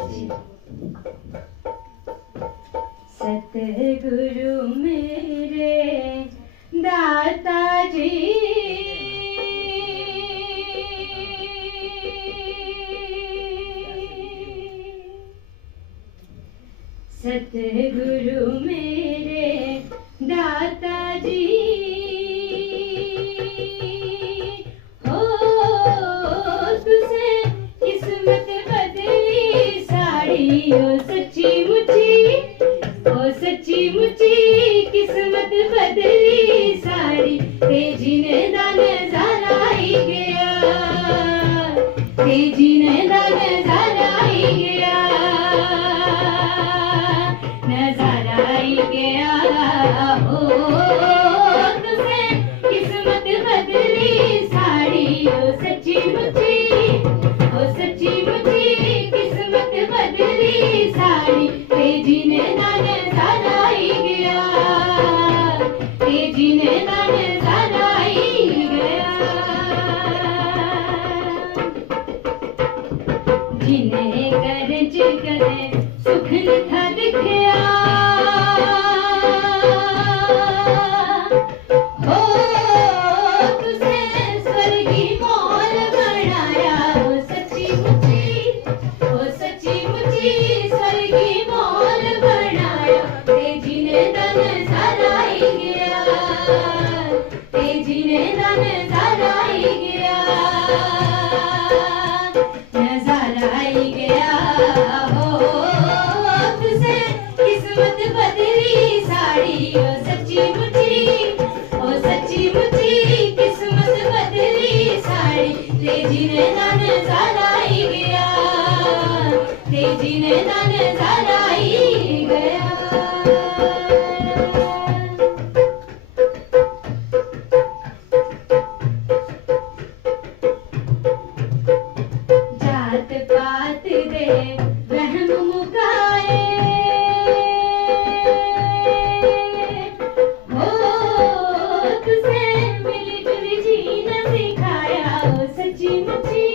जी। सतगुरु मेरे दाता जी, सतगुरु मेरे दाता जी, हो तुझे किस्मत बदली साड़ी, ओ सच्ची मुच्ची, ओ सच्ची मुच्ची किस्मत बदली साड़ी, ते जीने दा नजारा ही गया, ते जीने दा नजारा ही गया, नजारा ही गया, हो तुझे किस्मत बदली साड़ी, ओ सच्ची मुच्ची, ओ सच्ची मुच्ची किस्मत बदली साड़ी, ते जीने दा नजारा ही गया, ते जीने दा नजारा ही गया, जिन्हें कर च कदे सुख लिखा दिखया, हो तुझे स्वर्गी मोल बनाया, ओ सच्ची मुच्ची, ओ सच्ची मुच्ची स्वर्गी मोल बनाया, ते जीने दा नजारा ही गया, ते जीने दा नजारा ही गया, नजारा ही गया, हो तुझे किस्मत बदली साड़ी, ओ सच्ची मुच्ची, ओ सच्ची मुच्ची किस्मत बदली साड़ी, ते जीने दा नजारा ही गया, ते जीने दा नजारा ही गया, जात पात दे वहम मुकाए, हो तुझे मिली जुली जीना सिखाया, ओ सच्ची मुच्ची,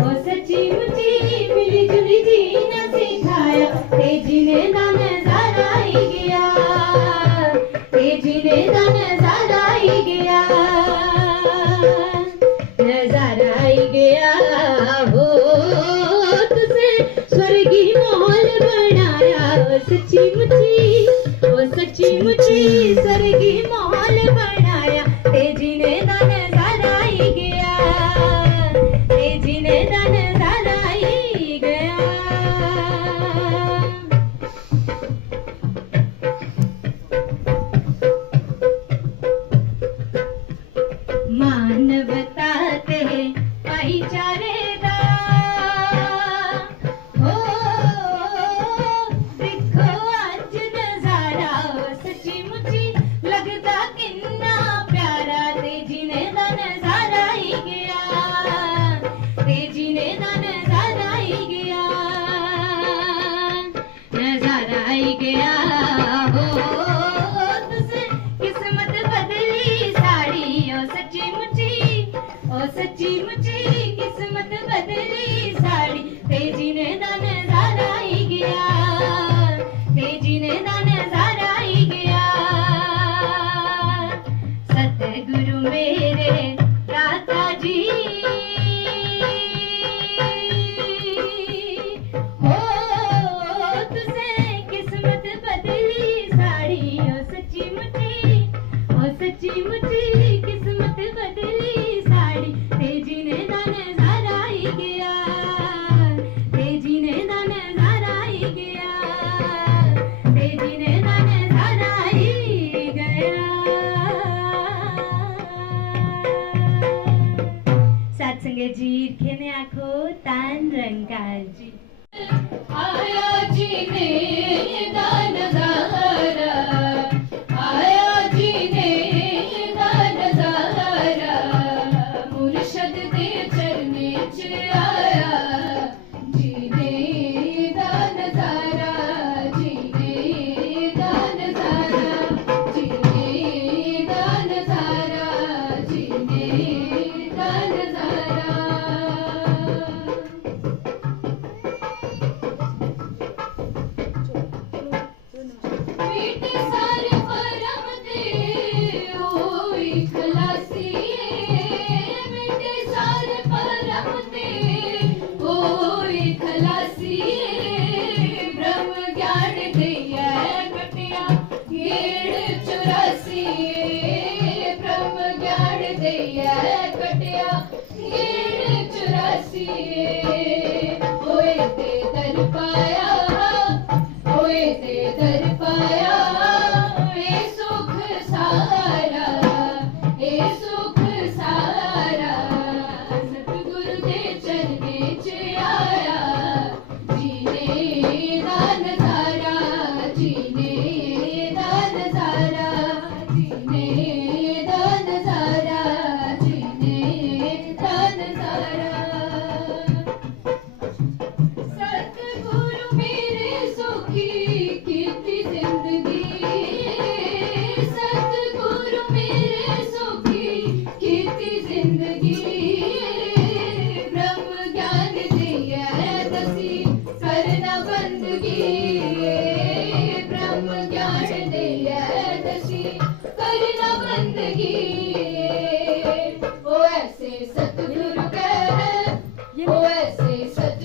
ओ सच्ची मुच्ची मिली जुली जीना सिखाया, ते जीने दा नजारा ही गया, ते जीने दा नजारा ही गया, नजारा ही गया, हो तुझे स्वर्गी मोल बनाया, ओ सच्ची मुच्ची, ओ सच्ची मुच्ची स्वर्गी मोल बनाया, ते जीने दा नजारा ही गया, ते जीने दा नजारा ही गया, मानवता ते भाईचारे दा, हो देखो अज नजारा, ओ सच्ची मुच्ची लगदा किन्ना प्यारा, ते जीने दा नजारा ही गया, ते जीने दा नजारा ही गया, नजारा ही गया, हो तुझे किस्मत बदली साड़ी, ओ सच्ची मुच्ची, ओ सच्ची मुच्ची किस्मत बदली साड़ी, ते जीने दा नजारा ही गया, ते जीने दा नजारा ही गया, सतगुरु मेरे दाता जी, हो तुझे किस्मत बदली साड़ी, ओ सच्ची मुच्ची, ओ सच्ची मुच्ची किस्मत बदली साड़ी, ते जीने दा नजारा ही गया, ते जीने दा नजारा ही गया, ते जीने दा नजारा ही गया, सत्संग जी खेने आखो तान रंगाल जी, आया जीने दा नजारा, आया जीने दा नजारा, मुर्शद दे चरने च आया, जीने दा नजारा, जीने दा नजारा, जीने दा नजारा, जीने दा नजारा,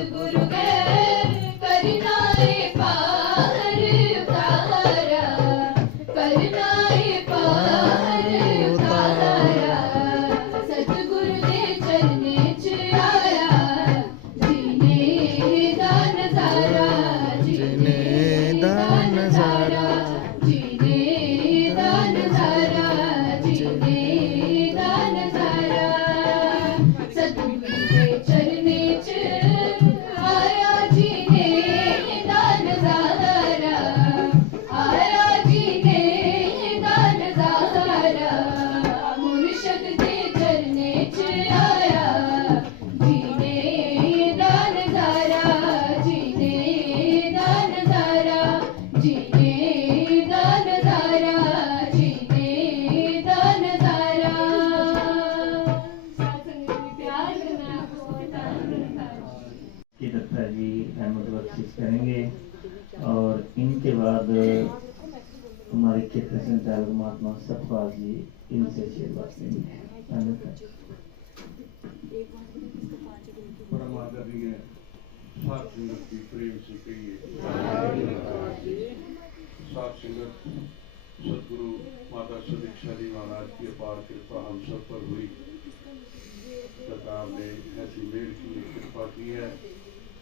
सतगुरु गए करना है पार उतारा, करना है पार उतारा। सतगुरु दे चरने च आया, जीने दा नजारा, जीने दा नजारा, जीने दा नजारा, जीने दा नजारा। सतगुरु दे चरने च आया, जीने दा नजारा, आया जीने दा नजारा। मुर्शद दे चरने च आया, जीने दा नजारा, जीने दा नजारा, जीने दा नजारा, जीने दा नजारा। सत्संग में प्यार करना होता है। की दत्ता जी अहमद बख्शिश करेंगे और इनके बाद हमारे क्षेत्र संचालक महात्मा सतपाल जी इनसे आशीर्वाद लेंगे। धन्यवाद। परम आदरणीय सात संगत की प्रेम से कहिए सात संगत। सदगुरु माता सुदीक्षा जी महाराज की अपार कृपा हम सब पर हुई। सरकार ने ऐसी मेल की कृपा की है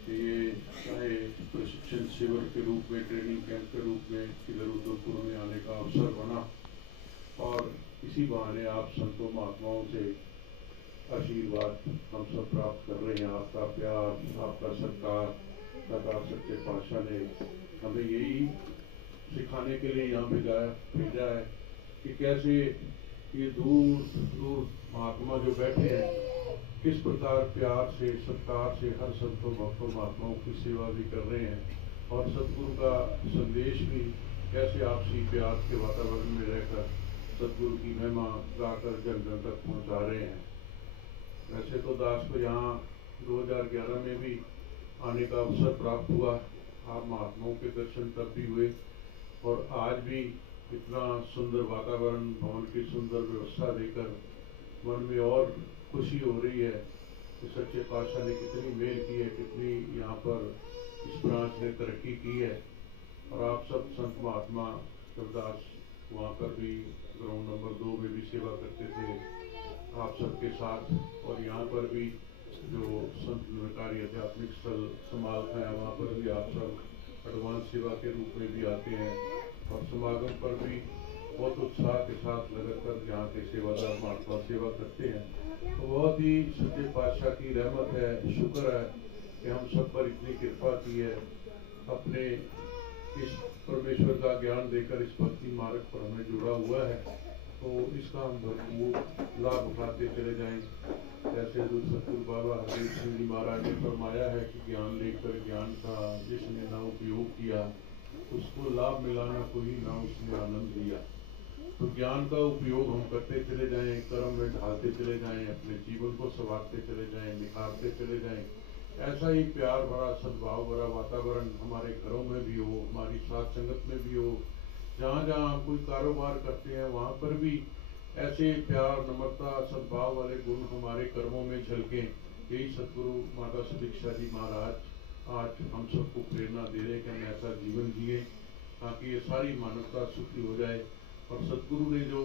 कि ये चाहे प्रशिक्षण शिविर के रूप में, ट्रेनिंग कैंप के रूप में इधर उधरपुर में आने का अवसर बना और इसी बहाने आप संतों महात्माओं से आशीर्वाद हम सब प्राप्त कर रहे हैं। आपका प्यार, आपका सत्कार, सरकार सच्चे पातशाह ने हमें यही सिखाने के लिए यहाँ भेजा है कि कैसे ये दूर दूर महात्मा जो बैठे हैं किस प्रकार प्यार से, सत्कार से हर संतों भक्तों महात्माओं की सेवा भी कर रहे हैं और सतगुरु का संदेश भी कैसे आपसी प्यार के वातावरण में रहकर सतगुरु की महिमा गाकर जन जन तक पहुँचा रहे हैं। वैसे तो दास को यहाँ 2011 में भी आने का अवसर प्राप्त हुआ। आप महात्माओं के दर्शन तब भी हुए और आज भी इतना सुंदर वातावरण, भवन की सुंदर व्यवस्था देकर मन में और खुशी हो रही है कि सच्चे पातशाह ने कितनी मेल की है, कितनी यहाँ पर इस ब्रांच ने तरक्की की है। और आप सब संत महात्मा देवदास वहाँ पर भी ग्राउंड नंबर 2 में भी सेवा करते थे आप सबके साथ, और यहाँ पर भी जो संत निरकारी आध्यात्मिक स्थल समागम है वहाँ पर भी आप सब एडवांस सेवा के रूप में भी आते हैं और समागम पर भी बहुत उत्साह के साथ लगाकर यहाँ के सेवादार महात्मा सेवा करते हैं। तो बहुत ही सच्चे पातशाह की रहमत है, शुक्र है कि हम सब पर इतनी कृपा की है। अपने इस परमेश्वर का ज्ञान देकर इस भक्ति मार्ग पर हमें जुड़ा हुआ है, तो इसका हम भरपूर लाभ उठाते चले जाएं। जैसे सतगुरु बाबा हरदेव सिंह जी महाराज ने फरमाया है कि ज्ञान लेकर ज्ञान का जिसने ना उपयोग किया उसको लाभ मिला ना कोई, ना उसने आनंद लिया। तो ज्ञान का उपयोग हम करते चले जाएं, कर्म में ढालते चले जाएं, अपने जीवन को संवारते चले जाएं, निखारते चले जाएं। ऐसा ही प्यार भरा, सद्भाव भरा वातावरण हमारे घरों में भी हो, हमारी साथ संगत में भी हो। जहाँ जहाँ हम कोई कारोबार करते हैं वहाँ पर भी ऐसे प्यार, नम्रता, सद्भाव वाले गुण हमारे कर्मों में झलकें। यही सतगुरु माता सुदीक्षा जी महाराज आज हम सबको प्रेरणा दे रहे हैं कि हम ऐसा जीवन जिए ताकि ये सारी मानवता सुखी हो जाए। और सतगुरु ने जो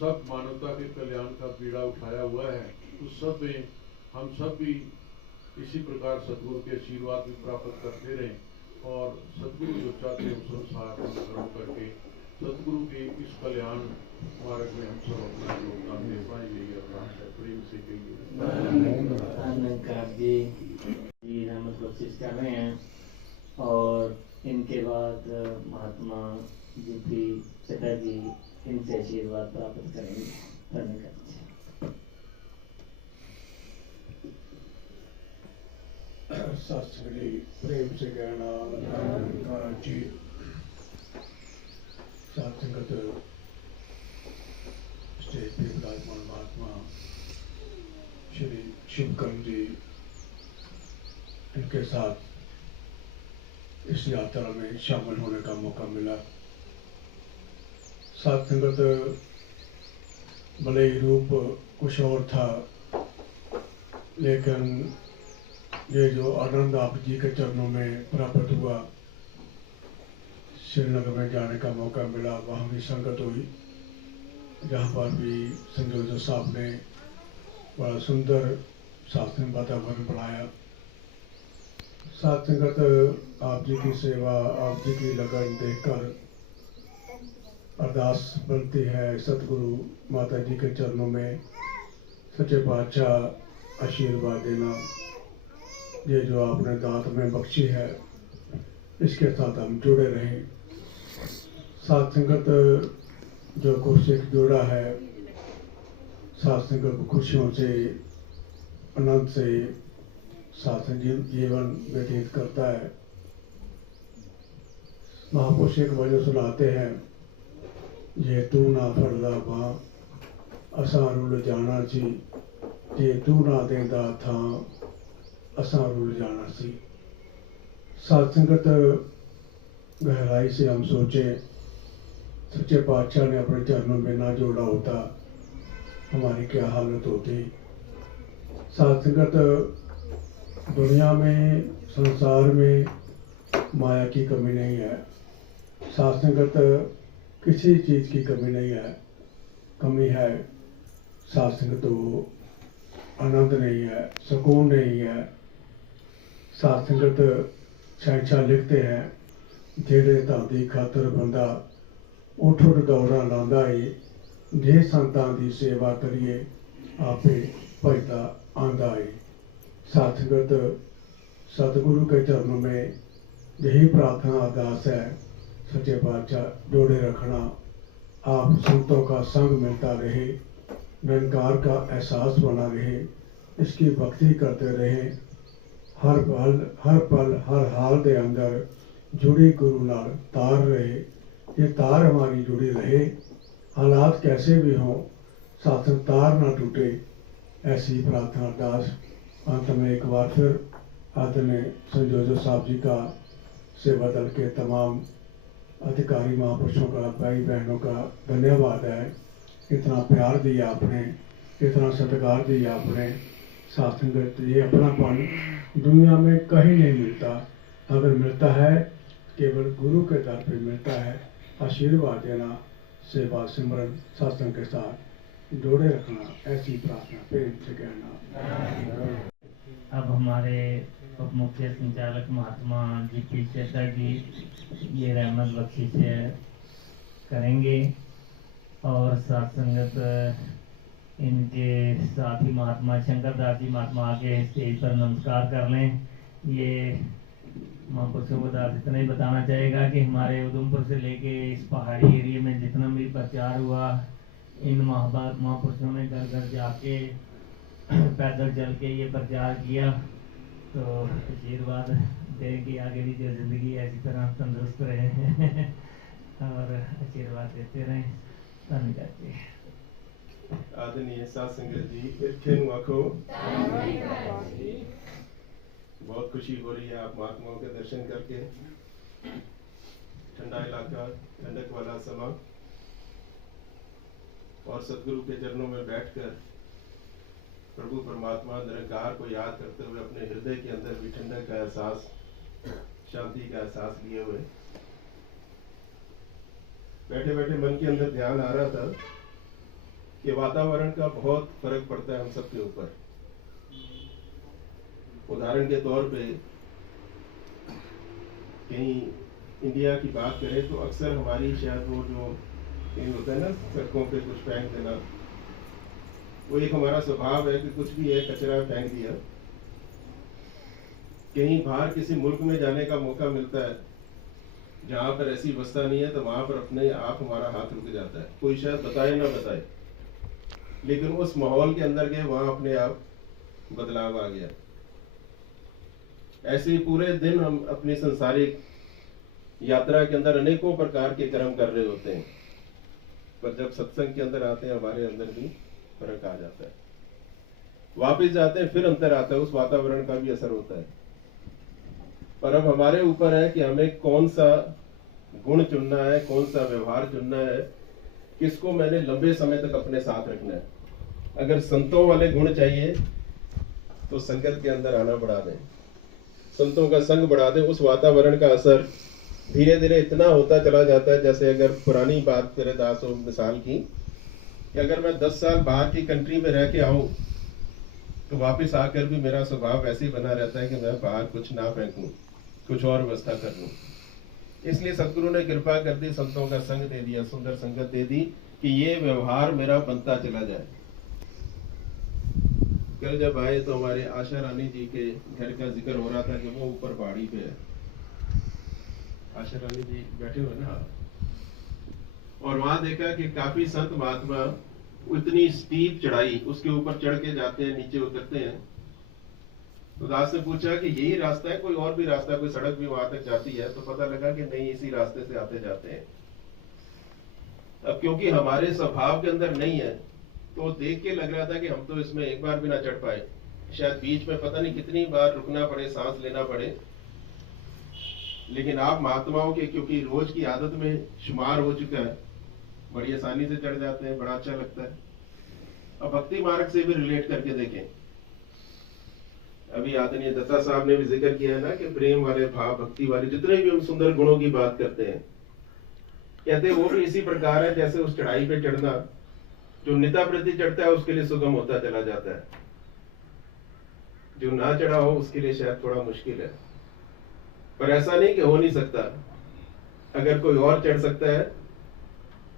सब मानवता के कल्याण का पीड़ा उठाया हुआ है उस सब में हम सब भी इसी प्रकार सतगुरु के आशीर्वाद भी प्राप्त करते रहें और सतगुरु जो चाहते हैं उस अनुसार हम कर्म करके सतगुरु के इस कल्याण मार्ग में हम सब अपना योगदान दे पाएंगे। ये अपना प्रेम से जी रहमत बख्शिश कर रहे हैं और इनके बाद महात्मा जी चटर्जी इनसे आशीर्वाद प्राप्त करेंगे। धन्यवाद। शास्त्री प्रेम से कहना जी सात संगत स्टेज पे विराजमान महात्मा श्री शिवकर्म जी, इनके साथ इस यात्रा में शामिल होने का मौका मिला। सात संगत भले ही रूप कुछ और था, लेकिन ये जो आनंद आप जी के चरणों में प्राप्त हुआ, श्रीनगर में जाने का मौका मिला, वहाँ भी संगत हुई, जहाँ पर भी संयोजक साहब ने बड़ा सुंदर शास्त्रीय वातावरण बनाया। साथ संगत आप जी की सेवा, आप जी की लगन देखकर अरदास बनती है सतगुरु माता जी के चरणों में सच्चे पातशाह आशीर्वाद देना। ये जो आपने दात में बख्शी है, इसके साथ हम जुड़े रहें। साथ संगत जो गुरसिख जुड़ा है, साथ संगत खुशियों से, आनंद से साथ जीवन व्यतीत करता है। महापुरुष एक वजह सुनाते हैं, ये तू ना फरदा बां असां रुल जाना सी, ये तू ना देंदा था असां रुल जाना सी। साथ संगत गहराई से हम सोचें, सच्चे पातशाह ने अपने चरणों में ना जोड़ा होता, हमारी क्या हालत होती। साथ संगत दुनिया में, संसार में माया की कमी नहीं है। साथ संगत किसी चीज़ की कमी नहीं है। कमी है साथ संगत वो आनंद नहीं है, सुकून नहीं है। साथ संगत शहंशाह लिखते हैं, जेड़े तादी खातर बंदा उठ उठ दौड़ा लांदा है, जे संतां दी सेवा करिए आपे भजदा आंदा है। साथ संगत सतगुरु के चरणों में यही प्रार्थना अरदास है, सच्चे पातशाह जोड़े रखना, आप संतों का संग मिलता रहे, निरंकार का एहसास बना रहे, इसकी भक्ति करते रहे, हर पल हर हाल के अंदर जुड़ी गुरु नाल तार रहे। ये तार हमारी जुड़ी रहे, हालात कैसे भी हों, साथ तार ना टूटे, ऐसी प्रार्थना अरदास। अंत में एक बार फिर आदरणीय संयोजक साहब जी का, सेवा दल के तमाम अधिकारी महापुरुषों का, भाई बहनों का धन्यवाद है। इतना प्यार दिया आपने, इतना सत्कार दिया आपने। साथ संगत ये अपनापन दुनिया में कहीं नहीं मिलता, अगर मिलता है केवल गुरु के दर पे मिलता है। आशीर्वाद देना, सेवा सिमरन सत्संग के साथ जोड़े रखना, ऐसी प्रार्थना प्रेम से कहना। अब हमारे उप मुख्य संचालक महात्मा जी चेता जी ये रहमत बख्शी से करेंगे, और साथ संगत इनके साथ ही महात्मा शंकर दास जी महात्मा आगे स्टेज पर नमस्कार कर लें। ये महापुरुषों को दास इतना ही बताना चाहेगा कि हमारे उधमपुर से लेके इस पहाड़ी एरिया में जितना भी प्रचार हुआ, इन महापुरुषों ने घर घर जाके पैदल चल के ये प्रचार किया। तो आशीर्वाद दें कि आगे भी जो जिंदगी ऐसी तरह तंदुरुस्त रहे और आशीर्वाद देते रहें। धन्यवाद जी। आदरणीय साथ संगत जी, इरखेन आखो, बहुत खुशी हो रही है आप महात्माओं के दर्शन करके। ठंडा इलाका, ठंडक वाला समा, और सतगुरु के चरणों में बैठकर प्रभु परमात्मा निरंकार को याद करते हुए अपने हृदय के अंदर भी ठंडक का एहसास, शांति का एहसास लिए हुए बैठे बैठे मन के अंदर ध्यान आ रहा था कि वातावरण का बहुत फर्क पड़ता है हम सबके ऊपर। उदाहरण के तौर पे कहीं इंडिया की बात करें तो अक्सर हमारी शायद वो जो कहीं होता है ना सड़कों पे कुछ फेंक देना, वो एक हमारा स्वभाव है कि कुछ भी है कचरा फेंक दिया। कहीं बाहर किसी मुल्क में जाने का मौका मिलता है जहां पर ऐसी व्यवस्था नहीं है, तो वहां पर अपने आप हमारा हाथ रुक जाता है। कोई शायद बताए ना बताए, लेकिन उस माहौल के अंदर गए, वहां अपने आप बदलाव आ गया। ऐसे ही पूरे दिन हम अपनी संसारिक यात्रा के अंदर अनेकों प्रकार के कर्म कर रहे होते हैं, पर जब सत्संग के अंदर आते हैं हमारे अंदर भी फर्क आ जाता है। वापिस जाते हैं फिर अंतर आता है, उस वातावरण का भी असर होता है। पर अब हमारे ऊपर है कि हमें कौन सा गुण चुनना है, कौन सा व्यवहार चुनना है, किसको मैंने लंबे समय तक अपने साथ रखना है। अगर संतों वाले गुण चाहिए तो संगत के अंदर आना बढ़ा दें। संतों का संग बढ़ा दें, उस वातावरण का असर धीरे धीरे इतना होता चला जाता है। जैसे अगर पुरानी बात करें दास हो मिसाल की, कि अगर मैं 10 साल बाहर की कंट्री में रह के आऊं तो वापस आकर भी मेरा स्वभाव वैसे ही बना रहता है कि मैं बाहर कुछ ना फेंकूं, कुछ और व्यवस्था कर लूं। इसलिए सदगुरु ने कृपा कर दी, संतों का संग दे दिया, सुंदर संगत दे दी कि ये व्यवहार मेरा बनता चला जाए। कल जब आए तो हमारे आशा रानी जी के घर का जिक्र हो रहा था कि वो ऊपर पहाड़ी पे है। आशा रानी जी बैठे हुए ना, और वहां देखा कि काफी संत महात्मा इतनी स्टीप चढ़ाई, उसके ऊपर चढ़ के जाते हैं, नीचे उतरते हैं। तो दास ने पूछा कि यही रास्ता है, कोई और भी रास्ता, कोई सड़क भी वहां तक जाती है? तो पता लगा कि नहीं, इसी रास्ते से आते जाते हैं। अब क्योंकि हमारे स्वभाव के अंदर नहीं है, तो देख के लग रहा था कि हम तो इसमें एक बार भी ना चढ़ पाए, शायद बीच में पता नहीं कितनी बार रुकना पड़े, सांस लेना पड़े। लेकिन आप महात्माओं के क्योंकि रोज की आदत में शुमार हो चुका है, बड़ी आसानी से चढ़ जाते हैं, बड़ा अच्छा लगता है। अब भक्ति मार्ग से भी रिलेट करके देखें। अभी आदरणीय दत्ता साहब ने भी जिक्र किया है ना कि प्रेम वाले भाव, भक्ति वाले जितने भी हम सुंदर गुणों की बात करते हैं, कहते हैं वो भी इसी प्रकार है जैसे उस चढ़ाई पे चढ़ना, जो निता प्रति चढ़ता है उसके लिए सुगम होता चला जाता है, जो ना चढ़ा हो उसके लिए शायद थोड़ा मुश्किल है। पर ऐसा नहीं कि हो नहीं सकता, अगर कोई और चढ़ सकता है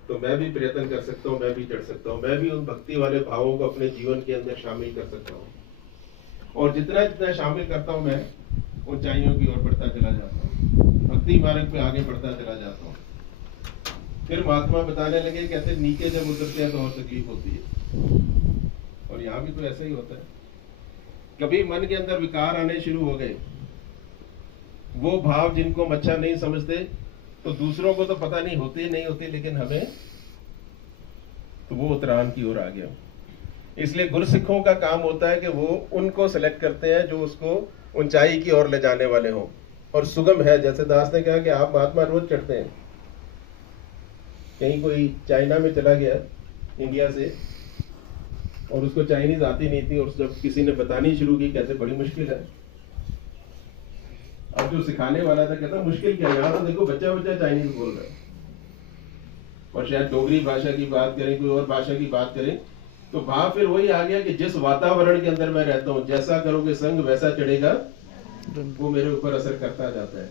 तो मैं भी प्रयत्न कर सकता हूँ, मैं भी चढ़ सकता हूँ, मैं भी उन भक्ति वाले भावों को अपने जीवन के अंदर शामिल कर सकता हूँ। और जितना जितना शामिल करता हूँ, मैं ऊंचाइयों की ओर बढ़ता चला जाता हूँ, भक्ति मार्ग पे आगे बढ़ता चला जाता हूँ। फिर महात्मा बताने लगे, कहते नीचे जब उतरते हैं तो और तकलीफ होती है। और यहाँ भी तो ऐसा ही होता है। कभी मन के अंदर विकार आने शुरू हो गए, वो भाव जिनको हम अच्छा नहीं समझते, तो दूसरों को तो पता नहीं होते नहीं होते, लेकिन हमें तो वो उतरान की ओर आ गया। इसलिए गुरसिखों का काम होता है कि वो उनको सेलेक्ट करते हैं जो उसको ऊंचाई की ओर ले जाने वाले हों और सुगम है। जैसे दास ने कहा कि आप महात्मा रोज चढ़ते हैं। कहीं कोई चाइना में चला गया इंडिया से, और उसको चाइनीज आती नहीं थी, और जब किसी ने बतानी शुरू की, कहते बड़ी मुश्किल है। अब जो सिखाने वाला था कहता मुश्किल क्या है, यहाँ तो देखो बच्चा बच्चा चाइनीज बोल रहा है। और शायद डोगरी भाषा की बात करें, कोई और भाषा की बात करें, तो भाव फिर वही आ गया कि जिस वातावरण के अंदर मैं रहता हूँ, जैसा करोगे संग वैसा चढ़ेगा, वो मेरे ऊपर असर करता जाता है।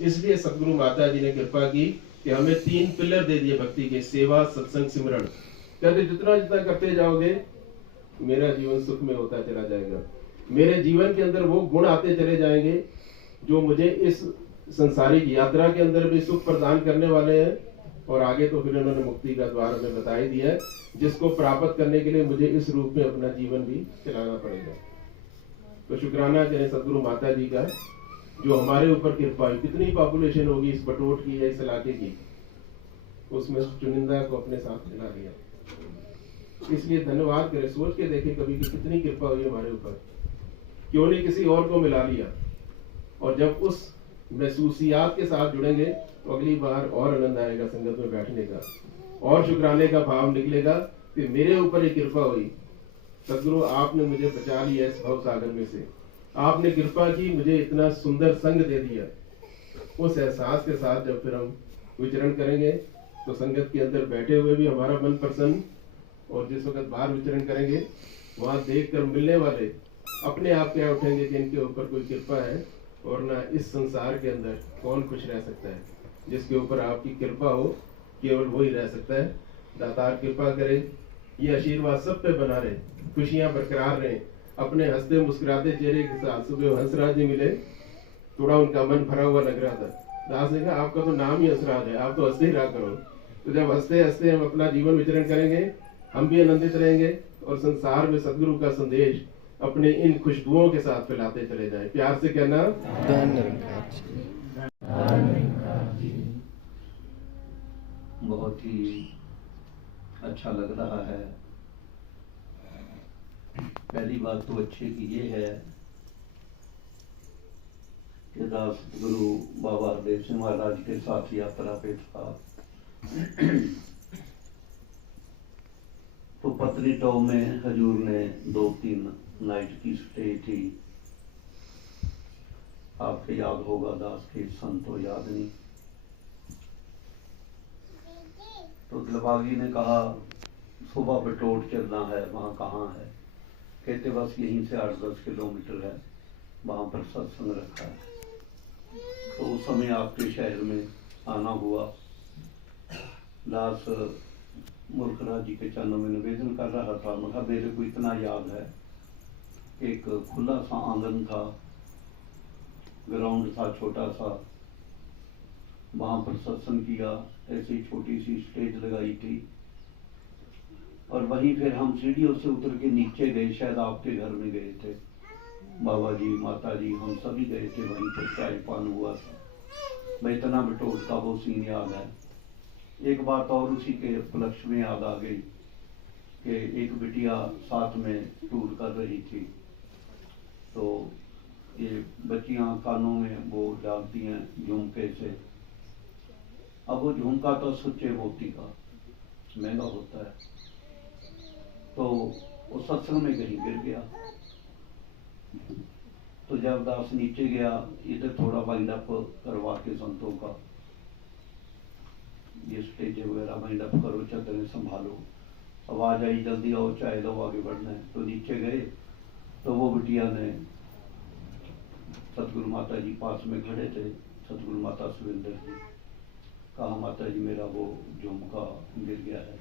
इसलिए सदगुरु माता जी ने कृपा की कि हमें 3 पिलर दे दिए भक्ति के, सेवा, सत्संग, सिमरण। कहते जितना जितना करते जाओगे मेरा जीवन सुख में होता चला जाएगा, मेरे जीवन के अंदर वो गुण आते चले जाएंगे जो मुझे इस संसारिक यात्रा के अंदर भी सुख प्रदान करने वाले हैं। और आगे तो फिर उन्होंने मुक्ति का द्वार हमें बता ही दिया है, जिसको प्राप्त करने के लिए मुझे इस रूप में अपना जीवन भी चलाना पड़ेगा। तो शुक्राना करें सदगुरु माता जी का, जो हमारे ऊपर कृपा है। कितनी पॉपुलेशन होगी इस बटोट की या इस इलाके की, उसमें चुनिंदा को अपने साथ मिला दिया। इसलिए धन्यवाद करें, सोच के देखें कभी कि कितनी कृपा हुई हमारे ऊपर, क्यों नहीं किसी और को मिला लिया। और जब उस महसूसियात के साथ जुड़ेंगे तो अगली बार और आनंद आएगा संगत में बैठने का, और शुक्राने का भाव निकलेगा कि मेरे ऊपर ये कृपा हुई। सदगुरु आपने मुझे बचा लिया इस भव सागर में से, आपने कृपा की, मुझे इतना सुंदर संग दे दिया। उस एहसास के साथ जब फिर हम विचरण करेंगे तो संगत के अंदर बैठे हुए भी हमारा मन प्रसन्न, और जिस वक्त बाहर विचरण करेंगे वहां देखकर मिलने वाले अपने आप क्या उठेंगे कि इनके ऊपर कोई कृपा है। और ना इस संसार के अंदर कौन खुश रह सकता है, जिसके ऊपर आपकी कृपा हो, केवल वही रह सकता है। दातार कृपा करे, ये आशीर्वाद सब पे बना रहे, खुशियां बरकरार रहे, अपने हंसते मुस्कुराते चेहरे के साथ। सुबह हंसराज जी मिले, थोड़ा उनका मन भरा हुआ लग रहा था। दास ने कहा आपका तो नाम ही हंसराज है, आप तो हंसते ही रहा करो। तो जब हंसते हंसते हम अपना जीवन विचरण करेंगे, हम भी आनंदित रहेंगे और संसार में सदगुरु का संदेश अपने इन खुशबुओं के साथ फैलाते चले जाएं। प्यार से कहना बहुत ही अच्छा लग रहा है। पहली बात तो अच्छे की ये है कि दास गुरु बाबा हरदेव सिंह महाराज के साथ यात्रा पे था तो पत्नीटॉप में हजूर ने 2-3 नाइट की स्टे थी। आपके याद होगा दास के संतो याद नहीं। तो दिलबागी ने कहा सुबह बटोट चलना है, वहाँ कहाँ है? कहते बस यहीं से 8-10 किलोमीटर है, वहाँ पर सत्संग रखा है। तो उस समय आपके शहर में आना हुआ। दास मुल्कराज जी के चरणों में निवेदन कर रहा था। मगर मेरे को इतना याद है, एक खुला सा आंगन था, ग्राउंड था छोटा सा, वहाँ पर सत्संग किया। ऐसी छोटी सी स्टेज लगाई थी और वहीं फिर हम सीढ़ियों से उतर के नीचे गए। शायद आपके घर में गए थे, बाबा जी, माता जी, हम सभी गए थे। वहीं पर चाय पान हुआ था। मैं इतना बटोट का वो सीन याद है। एक बात और उसी के उपलक्ष्य में याद आ गई कि एक बिटिया साथ में टूर कर रही थी। तो ये बच्चियां कानों में वो डालती हैं झुमके से। अब वो झुमका तो सच्चे मोती का महंगा होता है। तो वो सत्संग में कहीं गिर गया। तो जब दास नीचे गया, इधर थोड़ा वाइंड अप करवा के संतों का, ये स्टेज वगैरह वाइंड अप करो, चदरें संभालो, आवाज आई जल्दी आओ, चाय लो, आगे बढ़ना है। तो नीचे गए तो वो बिटिया ने, सतगुरु माता जी पास में खड़े थे, सतगुरु माता सुविंदर जी, कहा माता जी मेरा वो झुमका गिर गया है।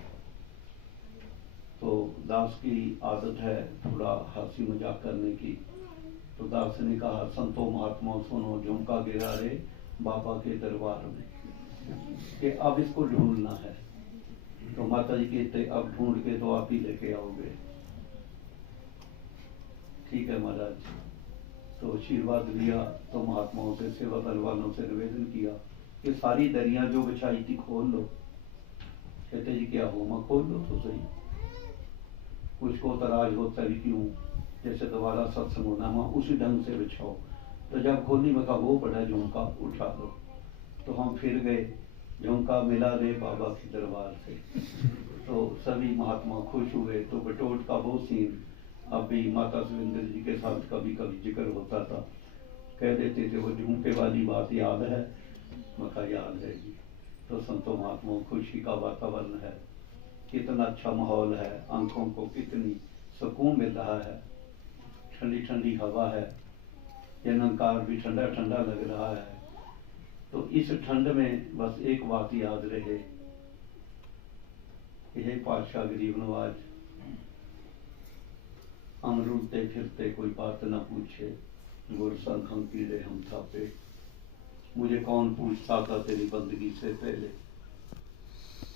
तो दास की आदत है थोड़ा हंसी मजाक करने की। तो दास ने कहा संतो महात्माओं सुनो, झुमका गिरा रे बाबा के दरबार में, कि अब इसको ढूंढना है। तो माता जी कहते अब ढूंढ के तो आप ही लेके आओगे। ठीक है महाराज। तो आशीर्वाद लिया। तो महात्माओं से, सेवा दल वालों से निवेदन किया कि सारी दरियां जो बिछाई थी खोल लो। कहते जी क्या हो, मैं खोल लो तो सही। कुछ को तराज होता है क्यों, जैसे दोबारा सत्संग होना, मैं उसी ढंग से बिछाओ। तो जब खोली में कहा वो बड़ा झुमका उठा लो। तो हम फिर गए, झुमका मिला रे बाबा के दरबार से। तो सभी महात्मा खुश हुए। तो बटोट का वो सीन अब भी माता सुरेंद्र जी के साथ कभी कभी जिक्र होता था। कह देते थे वो झुमके वाली बात याद है? मका याद है जी। तो संतों महात्माओं खुशी का वातावरण है, कितना अच्छा माहौल है, आंखों को कितनी सुकून मिल रहा है, ठंडी ठंडी हवा है, ये निरंकार भी ठंडा ठंडा लग रहा है। तो इस ठंड में बस एक बात याद रहे, हे पातशाह गरीब नवाज, हम रुलते फिरते कोई बात न पूछे, गुरसंग हम पीड़े हम थापे, मुझे कौन पूछता था तेरी बंदगी से पहले।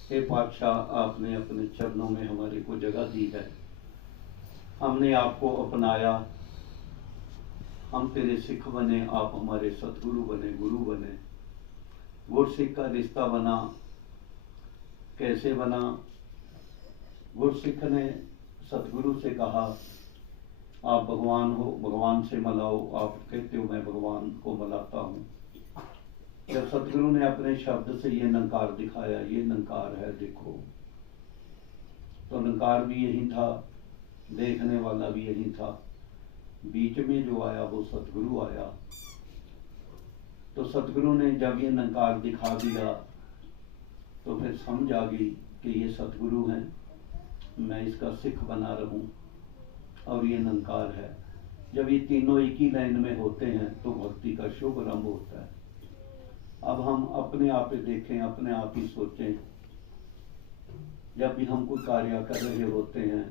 हे पातशाह, आपने अपने चरणों में हमारे को जगह दी है, हमने आपको अपनाया, हम तेरे सिख बने, आप हमारे सतगुरु बने, गुरु बने। गुरसिख का रिश्ता बना, कैसे बना? गुरसिख ने सतगुरु से कहा आप भगवान हो, भगवान से मिलाओ। आप कहते हो मैं भगवान को मिलाता हूँ। जब सतगुरु ने अपने शब्द से ये निरंकार दिखाया, ये निरंकार है देखो, तो निरंकार भी यही था, देखने वाला भी यही था, बीच में जो आया वो सतगुरु आया। तो सतगुरु ने जब ये निरंकार दिखा दिया तो फिर समझ आ गई कि ये सतगुरु हैं, मैं इसका सिख बना रहूं और ये निरंकार है। जब ये तीनों एक ही लाइन में होते हैं तो भक्ति का शुभ आरंभ होता है। अब हम अपने आप ही देखें, अपने आप ही सोचें, जब भी हम कोई कार्य कर रहे होते हैं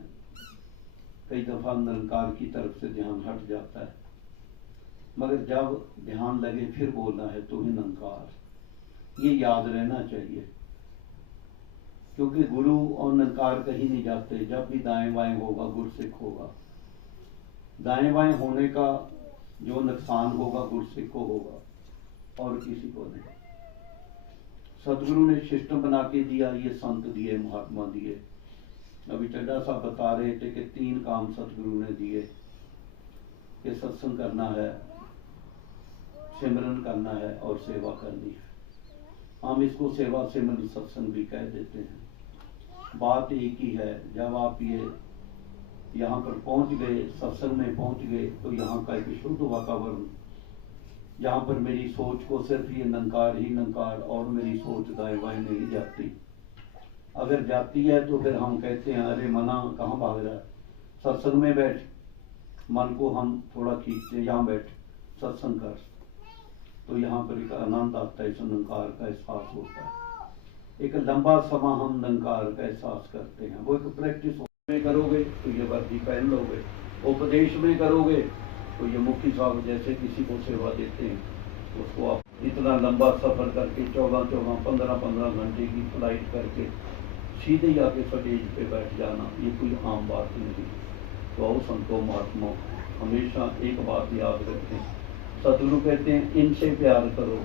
कई दफा निरंकार की तरफ से ध्यान हट जाता है, मगर जब ध्यान लगे फिर बोलना है तो ही निरंकार, ये याद रहना चाहिए। क्योंकि गुरु और निरंकार कहीं नहीं जाते। जब भी दाएं बाएं होगा गुरसिख होगा, दाएं बाएं होने का जो नुकसान होगा गुरसिख को होगा और किसी को नहीं। सतगुरु ने सिस्टम बना के दिया, ये संत दिए, महात्मा दिए। अभी चड्डा साहब बता रहे थे कि 3 काम सतगुरु ने दिए कि सत्संग करना है, सिमरन करना है और सेवा करनी है। हम इसको सेवा सिमरन सत्संग भी कह देते हैं। बात एक ही है, जब आप ये यहाँ पर पहुंच गए, सत्संग में पहुंच गए, तो यहाँ का एक शुद्ध वातावरण जहाँ पर मेरी सोच को सिर्फ ये नंकार ही नंकार और मेरी सोच दाएं बाएं नहीं जाती। अगर जाती है तो फिर हम कहते हैं अरे मना कहाँ भाग रहा है, सत्संग में बैठ, मन को हम थोड़ा खींचते, यहाँ बैठ सत्संग कर, तो यहाँ पर एक आनंद आता है, इस नंकार का एहसास होता है। एक लंबा समय हम नंकार का एहसास करते हैं। वो एक प्रैक्टिस में करोगे तो ये वर्दी पहन लोगे, उपदेश में करोगे तो ये मुखी साहब जैसे किसी को सेवा देते हैं, उसको आप इतना लंबा सफर करके 14-14, 15-15 घंटे की फ्लाइट करके सीधे ही आके स्टेज पे बैठ जाना, ये कोई आम बात नहीं। तो आओ संतों महात्मा, हमेशा एक बात याद रखें, सतगुरु कहते हैं इनसे प्यार करो,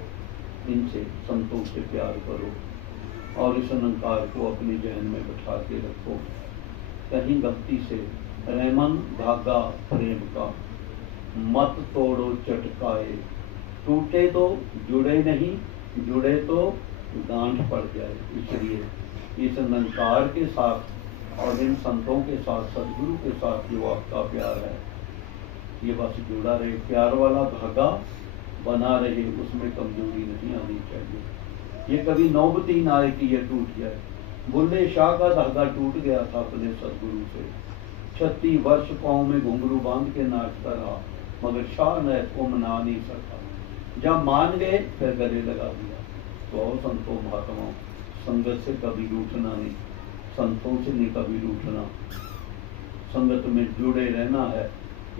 इनसे संतों से प्यार करो और इस अहंकार को अपनी जहन में बैठा के रखो। कहीं गलती से रेमन धागा प्रेम का मत तोड़ो चटकाए, टूटे तो जुड़े नहीं, जुड़े तो गांठ पड़ जाए। इसलिए इस अहंकार के साथ और इन संतों के साथ, सदगुरु के साथ जो आपका प्यार है, ये बस जुड़ा रहे, प्यार वाला धागा बना रहे, उसमें कमजोरी नहीं आनी चाहिए। ये कभी नौबती ना आए कि ये टूट जाए। बुल्ले शाह का धागा टूट गया था अपने सदगुरु से, 36 वर्ष पाँव में घुंघरू बांध के नाचता रहा, मगर शाह ने इसको मना नहीं सका। जब मान गए फिर गले लगा दिया। तो आओ संतों महात्माओं, संगत से कभी रूठना नहीं, संतों से नहीं कभी रूठना, संगत में जुड़े रहना है,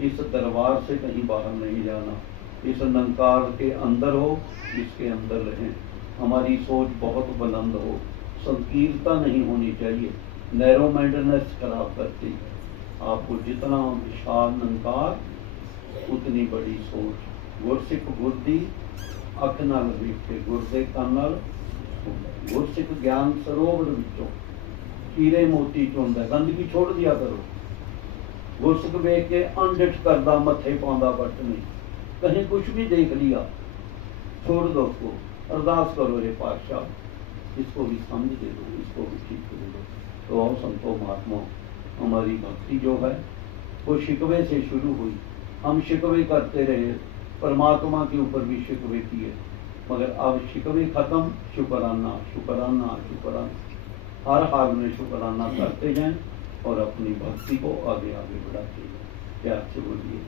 इस दरबार से कहीं बाहर नहीं जाना, इस नंकार के अंदर हो, इसके अंदर रहें। हमारी सोच बहुत बुलंद हो, संकीर्णता नहीं होनी चाहिए, नैरो माइंडनेस खराब करती है। आपको जितना विशाल नंकार उतनी बड़ी सोच। गुरसिख बुद्धि अख नाल वेखे, गुरदे कान नाल गुरसिख ज्ञान सरोवर विचों हीरे मोती चुनदा, गंदगी छोड़ दिया करो। गुरसिख वेख के अनडिठ करदा, मथे पांदा बट नहीं, कहीं कुछ भी देख लिया छोड़ दो उसको, अरदास करो हे पातशाह इसको भी समझ दे दो, इसको भी ठीक कर दो। तो आओ संतों महात्मा, हमारी भक्ति जो है वो शिकवे से शुरू हुई, हम शिकवे करते रहे, परमात्मा के ऊपर भी शिकवे किए, मगर अब शिकवे खत्म, शुक्राना शुक्राना शुक्राना, हर हाल में शुक्राना करते जाएं और अपनी भक्ति को आगे आगे बढ़ाते जाएं। प्यार से बोलिए।